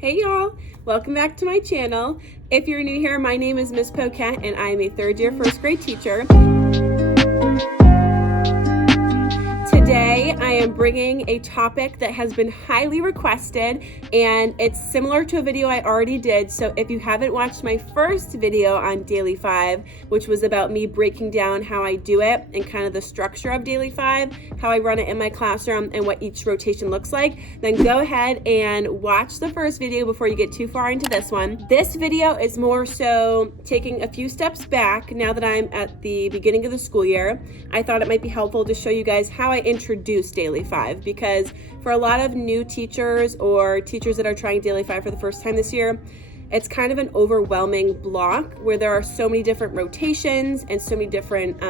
Hey y'all, welcome back to my channel. If you're new here, my name is Miss Poquette and I am a third year first grade teacher. Today, I am bringing a topic that has been highly requested, and it's similar to a video I already did. So if you haven't watched my first video on Daily 5, which was about me breaking down how I do it and kind of the structure of Daily 5, how I run it in my classroom and what each rotation looks like, then go ahead and watch the first video before you get too far into this one. This video is more so taking a few steps back now that I'm at the beginning of the school year. I thought it might be helpful to show you guys how I introduce Daily 5, because for a lot of new teachers or teachers that are trying Daily 5 for the first time this year, it's kind of an overwhelming block where there are so many different rotations and so many different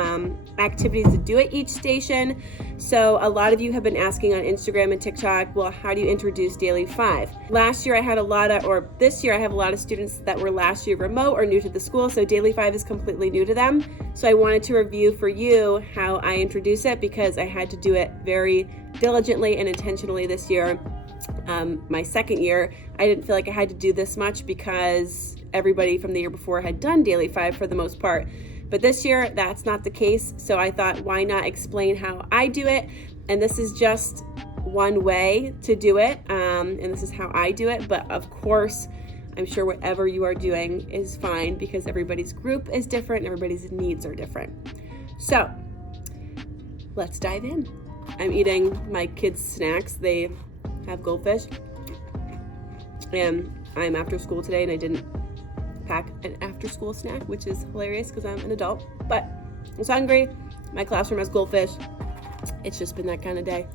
activities to do at each station. So a lot of you have been asking on Instagram and TikTok, well, how do you introduce Daily 5? This year I have a lot of students that were last year remote or new to the school, so Daily 5 is completely new to them. So I wanted to review for you how I introduce it, because I had to do it very diligently and intentionally this year. My second year, I didn't feel like I had to do this much because everybody from the year before had done Daily 5 for the most part. But this year, that's not the case. So I thought, why not explain how I do it? And this is just one way to do it. And this is how I do it. But of course, I'm sure whatever you are doing is fine, because everybody's group is different. Everybody's needs are different. So let's dive in. I'm eating my kids' snacks. They have goldfish, and I'm after school today and I didn't pack an after school snack, which is hilarious because I'm an adult, but I was hungry. My classroom has goldfish. It's just been that kind of day.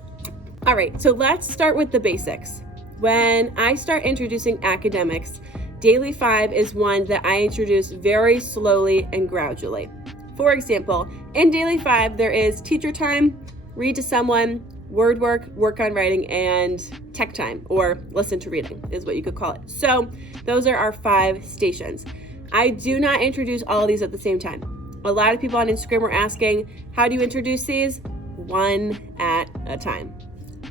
All right, so let's start with the basics. When I start introducing academics, Daily 5 is one that I introduce very slowly and gradually. For example, in Daily 5 there is teacher time, read to someone, word work, work on writing, and tech time, or listen to reading is what you could call it. So those are our 5 stations. I do not introduce all of these at the same time. A lot of people on Instagram were asking, how do you introduce these? One at a time.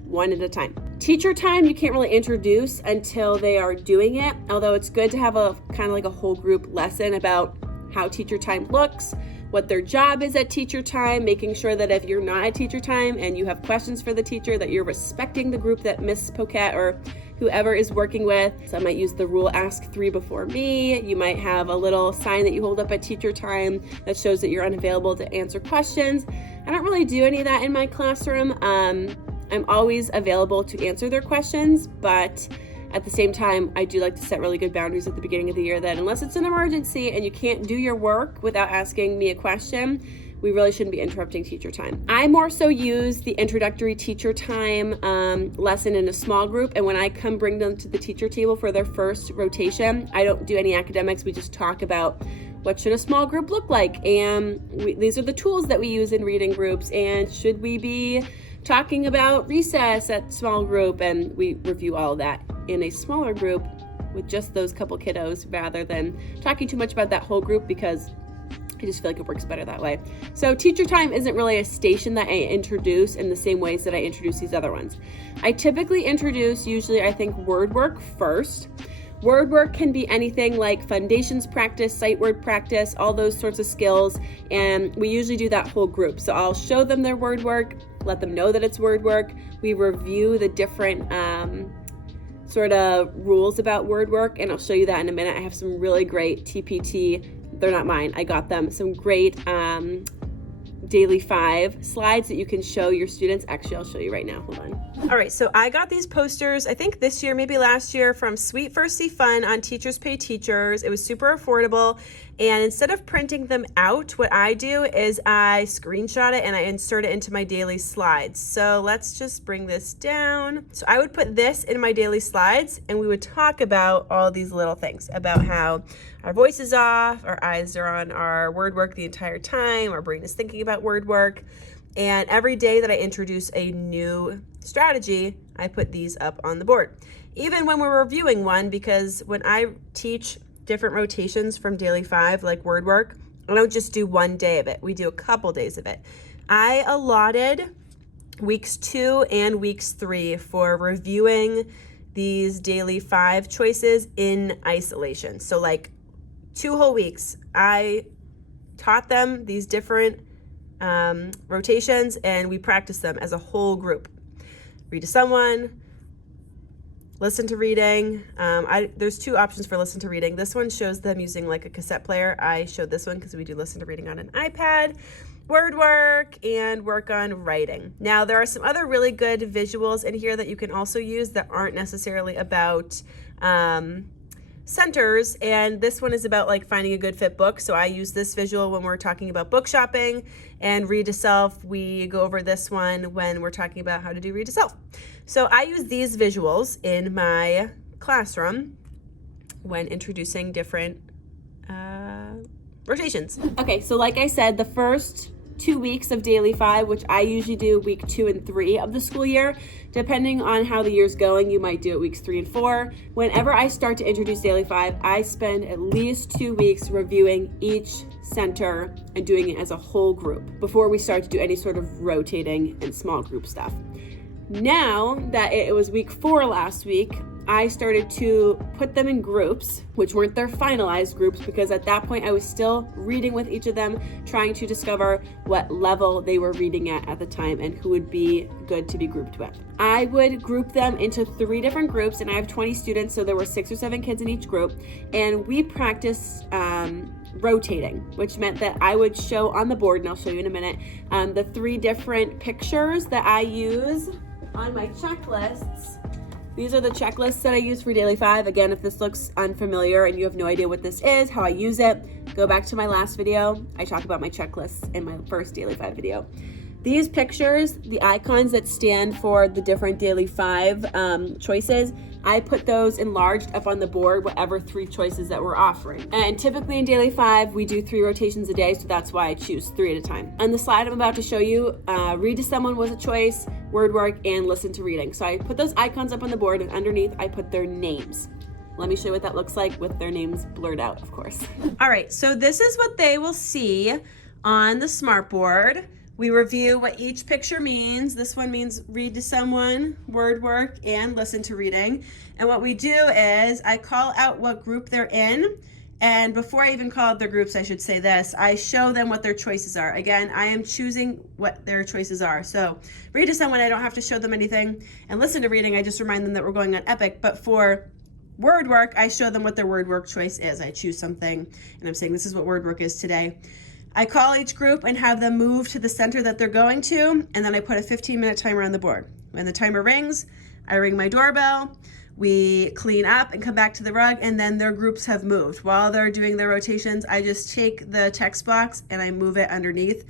One at a time. Teacher time, you can't really introduce until they are doing it, although it's good to have a kind of like a whole group lesson about how teacher time looks, what their job is at teacher time, making sure that if you're not at teacher time and you have questions for the teacher, that you're respecting the group that Miss Poquette or whoever is working with. So I might use the rule, ask 3 before me. You might have a little sign that you hold up at teacher time that shows that you're unavailable to answer questions. I don't really do any of that in my classroom. I'm always available to answer their questions, but at the same time, I do like to set really good boundaries at the beginning of the year that unless it's an emergency and you can't do your work without asking me a question, we really shouldn't be interrupting teacher time. I more so use the introductory teacher time lesson in a small group, and when I come bring them to the teacher table for their first rotation, I don't do any academics. We just talk about what should a small group look like, and these are the tools that we use in reading groups, and should we be talking about recess at small group, and we review all of that in a smaller group with just those couple kiddos rather than talking too much about that whole group, because I just feel like it works better that way. So teacher time isn't really a station that I introduce in the same ways that I introduce these other ones. I typically introduce I think word work first. Word work can be anything like foundations practice, sight word practice, all those sorts of skills, and we usually do that whole group. So I'll show them their word work, let them know that it's word work. We review the different sort of rules about word work, and I'll show you that in a minute. I have some really great TPT, they're not mine, I got them, some great Daily 5 slides that you can show your students. Actually, I'll show you right now, hold on. All right, so I got these posters, I think this year, maybe last year, from Sweet Firsty Fun on Teachers Pay Teachers. It was super affordable, and instead of printing them out, what I do is I screenshot it and I insert it into my daily slides. So let's just bring this down. So I would put this in my daily slides, and we would talk about all these little things, about how our voice is off, our eyes are on our word work the entire time, our brain is thinking about word work. And every day that I introduce a new strategy, I put these up on the board. Even when we're reviewing one, because when I teach different rotations from Daily 5, like word work, I don't just do one day of it. We do a couple days of it. I allotted weeks 2 and weeks 3 for reviewing these daily 5 choices in isolation. So like 2 whole weeks, I taught them these different rotations, and we practiced them as a whole group. Read to someone, listen to reading. There's 2 options for listen to reading. This one shows them using like a cassette player. I showed this one because we do listen to reading on an iPad, word work, and work on writing. Now, there are some other really good visuals in here that you can also use that aren't necessarily about centers, and this one is about like finding a good fit book. So I use this visual when we're talking about book shopping, and read to self, we go over this one when we're talking about how to do read to self. So I use these visuals in my classroom when introducing different rotations. Okay, so like I said, the first 2 weeks of daily 5, which I usually do week 2 and 3 of the school year. Depending on how the year's going, you might do it weeks 3 and 4. Whenever I start to introduce daily 5, I spend at least 2 weeks reviewing each center and doing it as a whole group before we start to do any sort of rotating and small group stuff. Now that it was week 4 last week, I started to put them in groups, which weren't their finalized groups, because at that point I was still reading with each of them, trying to discover what level they were reading at the time and who would be good to be grouped with. I would group them into 3 different groups, and I have 20 students, so there were 6 or 7 kids in each group, and we practiced rotating, which meant that I would show on the board, and I'll show you in a minute, the 3 different pictures that I use on my checklists. These are the checklists that I use for daily 5. Again, if this looks unfamiliar and you have no idea what this is, how I use it, go back to my last video. I talk about my checklists in my first daily 5 video. These pictures, the icons that stand for the different daily 5 choices, I put those enlarged up on the board, whatever 3 choices that we're offering. And typically in daily 5, we do 3 rotations a day, so that's why I choose 3 at a time. On the slide I'm about to show you, read to someone was a choice, word work, and listen to reading. So I put those icons up on the board, and underneath I put their names. Let me show you what that looks like with their names blurred out, of course. All right, so this is what they will see on the smartboard. We review what each picture means. This one means read to someone, word work, and listen to reading. And what we do is I call out what group they're in. And before I even call out their groups, I should say this, I show them what their choices are. Again, I am choosing what their choices are. So read to someone, I don't have to show them anything. And listen to reading, I just remind them that we're going on Epic. But for word work, I show them what their word work choice is. I choose something, and I'm saying this is what word work is today. I call each group and have them move to the center that they're going to, and then I put a 15-minute timer on the board. When the timer rings, I ring my doorbell, we clean up and come back to the rug, and then their groups have moved. While they're doing their rotations, I just take the text box and I move it underneath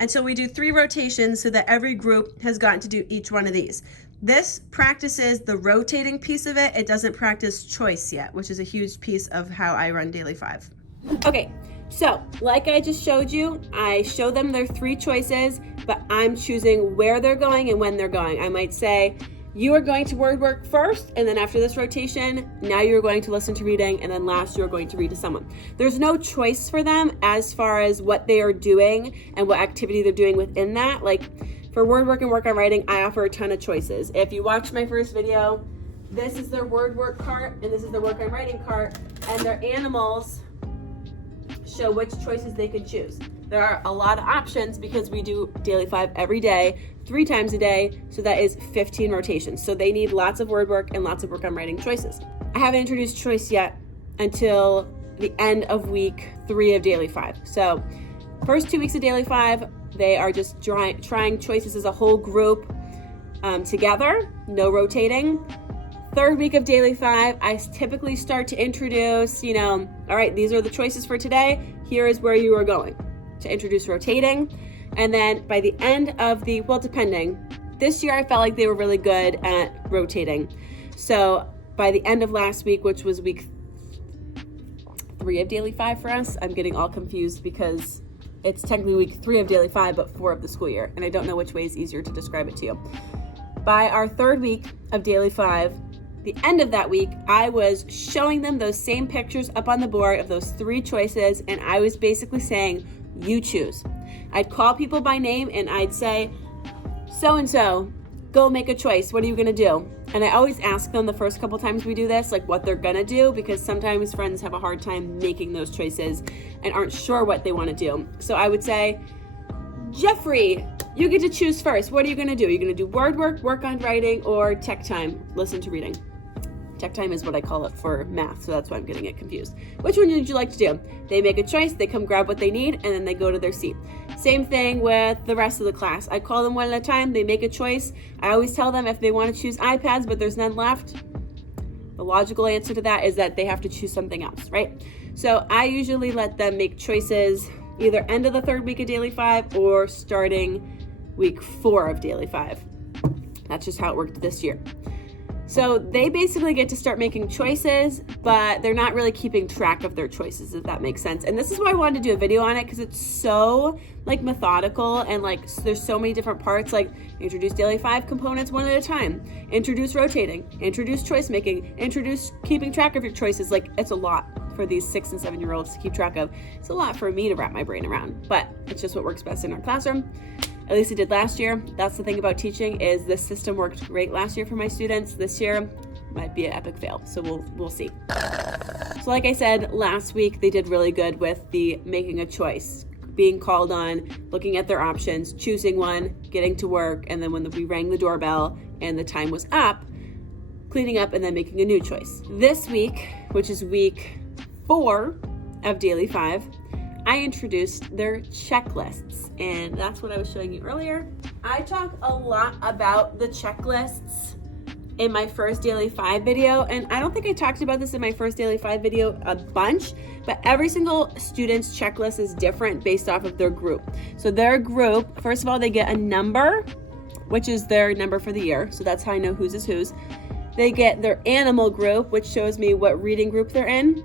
until we do 3 rotations so that every group has gotten to do each one of these. This practices the rotating piece of it. It doesn't practice choice yet, which is a huge piece of how I run daily 5. Okay. So, like I just showed you, I show them their 3 choices, but I'm choosing where they're going and when they're going. I might say, you are going to word work first, and then after this rotation, now you're going to listen to reading, and then last you're going to read to someone. There's no choice for them as far as what they are doing and what activity they're doing within that. Like for word work and work on writing, I offer a ton of choices. If you watch my first video, this is their word work cart, and this is their work on writing cart, and their animals show which choices they can choose. There are a lot of options because we do daily 5 every day, 3 times a day, so that is 15 rotations. So they need lots of word work and lots of work on writing choices. I haven't introduced choice yet until the end of week 3 of daily 5. So first 2 weeks of daily 5, they are just trying choices as a whole group together, no rotating. 3rd week of daily 5, I typically start to introduce, all right, these are the choices for today. Here is where you are going, to introduce rotating. And then by the end of depending, this year I felt like they were really good at rotating. So by the end of last week, which was week 3 of daily 5 for us, I'm getting all confused because it's technically week 3 of daily 5, but 4 of the school year. And I don't know which way is easier to describe it to you. By our 3rd week of daily 5, the end of that week, I was showing them those same pictures up on the board of those 3 choices, and I was basically saying, you choose. I'd call people by name and I'd say, so-and-so, go make a choice. What are you gonna do? And I always ask them the first couple times we do this, like what they're gonna do, because sometimes friends have a hard time making those choices and aren't sure what they wanna do. So I would say, Jeffrey, you get to choose first. What are you gonna do? Are you gonna do word work, work on writing, or tech time, listen to reading? Tech time is what I call it for math, so that's why I'm getting it confused. Which one would you like to do? They make a choice, they come grab what they need, and then they go to their seat. Same thing with the rest of the class. I call them one at a time, they make a choice. I always tell them if they want to choose iPads, but there's none left, the logical answer to that is that they have to choose something else, right? So I usually let them make choices either end of the third week of Daily 5 or starting week 4 of Daily 5. That's just how it worked this year. So they basically get to start making choices, but they're not really keeping track of their choices, if that makes sense. And this is why I wanted to do a video on it, because it's so like methodical and like there's so many different parts, like introduce Daily 5 components one at a time, introduce rotating, introduce choice making, introduce keeping track of your choices. Like it's a lot for these 6 and 7 year olds to keep track of. It's a lot for me to wrap my brain around, but it's just what works best in our classroom. At least it did last year. That's the thing about teaching, is this system worked great last year for my students. This year might be an epic fail, so we'll see. So like I said, last week they did really good with the making a choice, being called on, looking at their options, choosing one, getting to work, and then when we rang the doorbell and the time was up, cleaning up and then making a new choice. This week, which is week 4 of Daily 5, I introduced their checklists, and that's what I was showing you earlier. I talk a lot about the checklists in my first Daily 5 video, and I don't think I talked about this in my first Daily 5 video a bunch, but every single student's checklist is different based off of their group. So their group, first of all, they get a number, which is their number for the year, so that's how I know whose is whose. They get their animal group, which shows me what reading group they're in.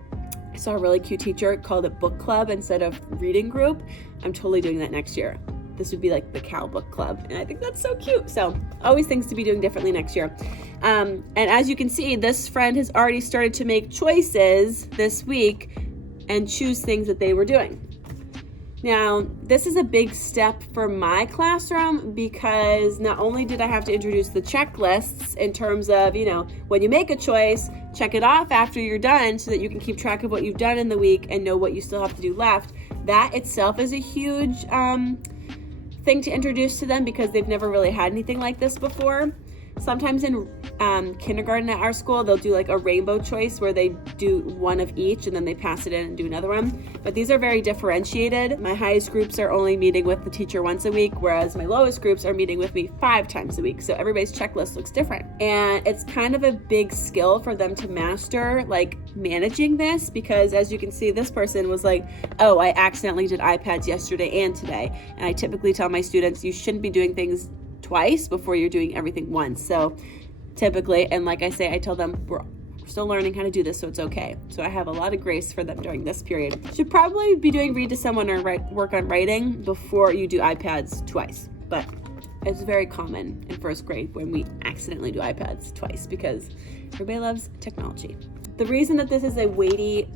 I saw a really cute teacher called it book club instead of reading group. I'm totally doing that next year. This would be like the cow book club, and I think that's so cute. So always things to be doing differently next year. And as you can see, this friend has already started to make choices this week and choose things that they were doing. Now, this is a big step for my classroom, because not only did I have to introduce the checklists in terms of, when you make a choice, check it off after you're done so that you can keep track of what you've done in the week and know what you still have to do left. That itself is a huge thing to introduce to them, because they've never really had anything like this before. Sometimes in kindergarten at our school, they'll do like a rainbow choice where they do one of each and then they pass it in and do another one. But these are very differentiated. My highest groups are only meeting with the teacher once a week, whereas my lowest groups are meeting with me 5 times a week. So everybody's checklist looks different. And it's kind of a big skill for them to master, like managing this, because as you can see, this person was like, oh, I accidentally did iPads yesterday and today. And I typically tell my students, you shouldn't be doing things twice before you're doing everything once. So typically, and like I say, I tell them we're still learning how to do this, so it's okay. So I have a lot of grace for them during this period. Should probably be doing read to someone or work on writing before you do iPads twice, but it's very common in first grade when we accidentally do iPads twice, because everybody loves technology. The reason that this is a weighty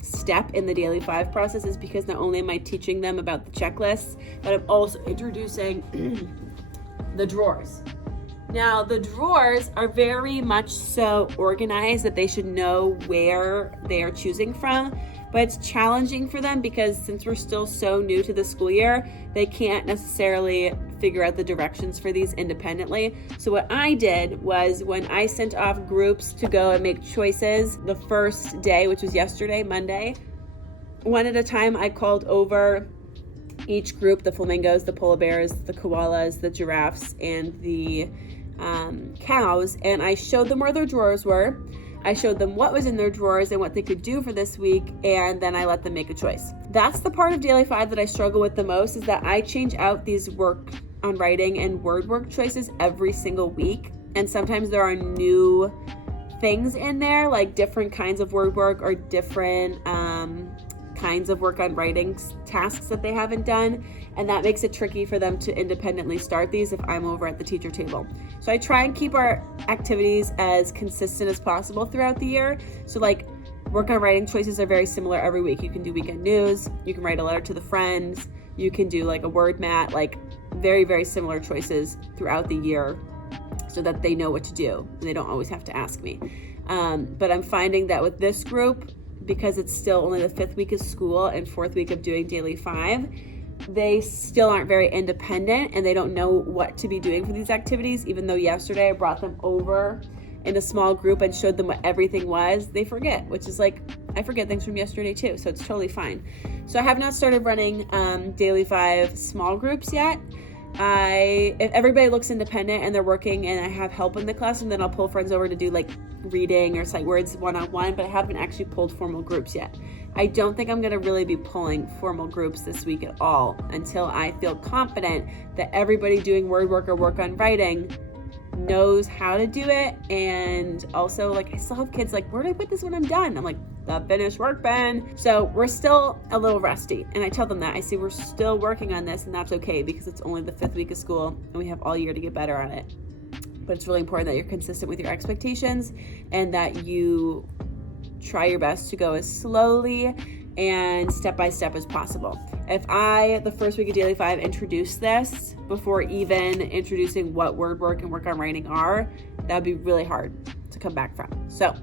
step in the Daily 5 process is because not only am I teaching them about the checklists, but I'm also introducing the drawers. Now, the drawers are very much so organized that they should know where they are choosing from, but it's challenging for them because since we're still so new to the school year, they can't necessarily figure out the directions for these independently. So what I did was, when I sent off groups to go and make choices the first day, which was yesterday, Monday, one at a time, I called over each group, the flamingos, the polar bears, the koalas, the giraffes, and the cows, and I showed them where their drawers were. I showed them what was in their drawers and what they could do for this week, and then I let them make a choice. That's the part of Daily 5 that I struggle with the most, is that I change out these work on writing and word work choices every single week, and sometimes there are new things in there, like different kinds of word work or different kinds of work on writing tasks that they haven't done, and that makes it tricky for them to independently start these if I'm over at the teacher table. So I try and keep our activities as consistent as possible throughout the year. So like work on writing choices are very similar every week. You can do weekend news, you can write a letter to the friends, you can do like a word mat, like very, very similar choices throughout the year so that they know what to do and they don't always have to ask me. But I'm finding that with this group, because it's still only the 5th week of school and 4th week of doing Daily 5, they still aren't very independent and they don't know what to be doing for these activities. Even though yesterday I brought them over in a small group and showed them what everything was, they forget, which is like, I forget things from yesterday too, so it's totally fine. So I have not started running Daily 5 small groups yet. If everybody looks independent and they're working and I have help in the classroom, then I'll pull friends over to do like reading or sight words one-on-one, but I haven't actually pulled formal groups yet. I don't think I'm going to really be pulling formal groups this week at all until I feel confident that everybody doing word work or work on writing knows how to do it. And also, like, I still have kids like, where do I put this when I'm done? I'm like, the finished work bin. So we're still a little rusty, and I tell them that. I say we're still working on this, and that's okay because it's only the 5th week of school and we have all year to get better at it. But it's really important that you're consistent with your expectations and that you try your best to go as slowly and step by step as possible. If I, the first week of Daily 5, introduce this before even introducing what word work and work on writing are, that would be really hard to come back from. So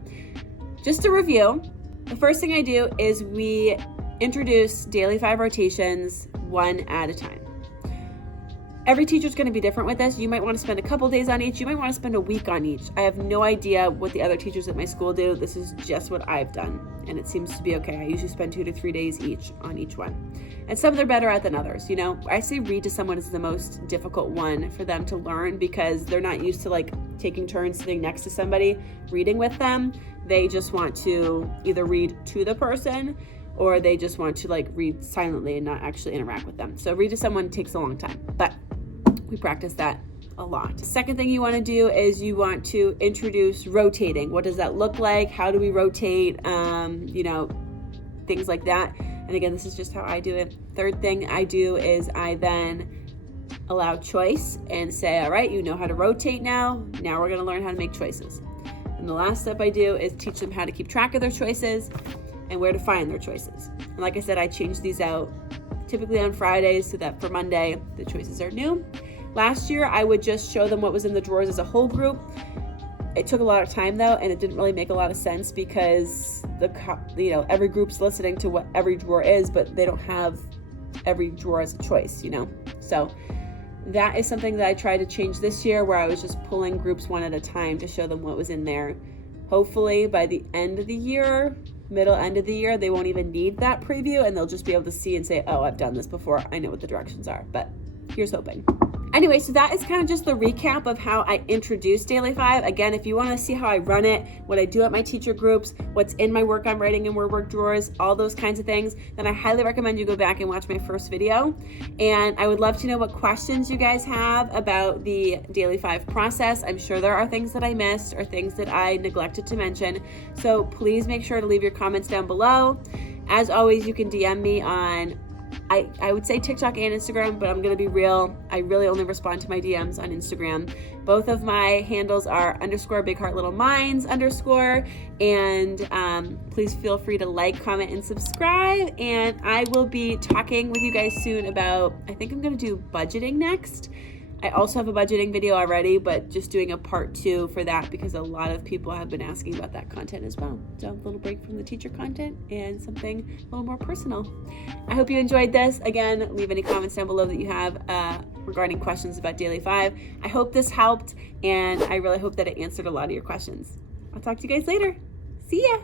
just to review, the first thing I do is we introduce Daily 5 rotations one at a time. Every teacher's going to be different with this. You might want to spend a couple days on each. You might want to spend a week on each. I have no idea what the other teachers at my school do. This is just what I've done, and it seems to be okay. I usually spend 2 to 3 days each on each one. And some they're better at than others. You know, I say read to someone is the most difficult one for them to learn because they're not used to like taking turns sitting next to somebody reading with them. They just want to either read to the person or they just want to like read silently and not actually interact with them. So read to someone takes a long time, but we practice that a lot. Second thing you want to do is you want to introduce rotating. What does that look like? How do we rotate? You know, things like that. And again, this is just how I do it. Third thing I do is I then allow choice and say, all right, you know how to rotate now. Now we're going to learn how to make choices. And the last step I do is teach them how to keep track of their choices and where to find their choices. And like I said, I change these out typically on Fridays so that for Monday, the choices are new. Last year, I would just show them what was in the drawers as a whole group. It took a lot of time though, and it didn't really make a lot of sense because every group's listening to what every drawer is, but they don't have every drawer as a choice, you know? So that is something that I tried to change this year, where I was just pulling groups one at a time to show them what was in there. Hopefully by the end of the year, middle end of the year, they won't even need that preview and they'll just be able to see and say, oh, I've done this before. I know what the directions are, but here's hoping. Anyway, so that is kind of just the recap of how I introduce Daily 5. Again, if you want to see how I run it, what I do at my teacher groups, what's in my work on writing and word work drawers, all those kinds of things, then I highly recommend you go back and watch my first video. And I would love to know what questions you guys have about the Daily 5 process. I'm sure there are things that I missed or things that I neglected to mention. So please make sure to leave your comments down below. As always, you can DM me on I would say TikTok and Instagram, but I'm going to be real. I really only respond to my DMs on Instagram. Both of my handles are _BigHeartLittleMinds_ and please feel free to like, comment, and subscribe. And I will be talking with you guys soon about, I think I'm going to do budgeting next. I also have a budgeting video already, but just doing a part 2 for that because a lot of people have been asking about that content as well. So a little break from the teacher content and something a little more personal. I hope you enjoyed this. Again, leave any comments down below that you have regarding questions about Daily 5. I hope this helped, and I really hope that it answered a lot of your questions. I'll talk to you guys later. See ya.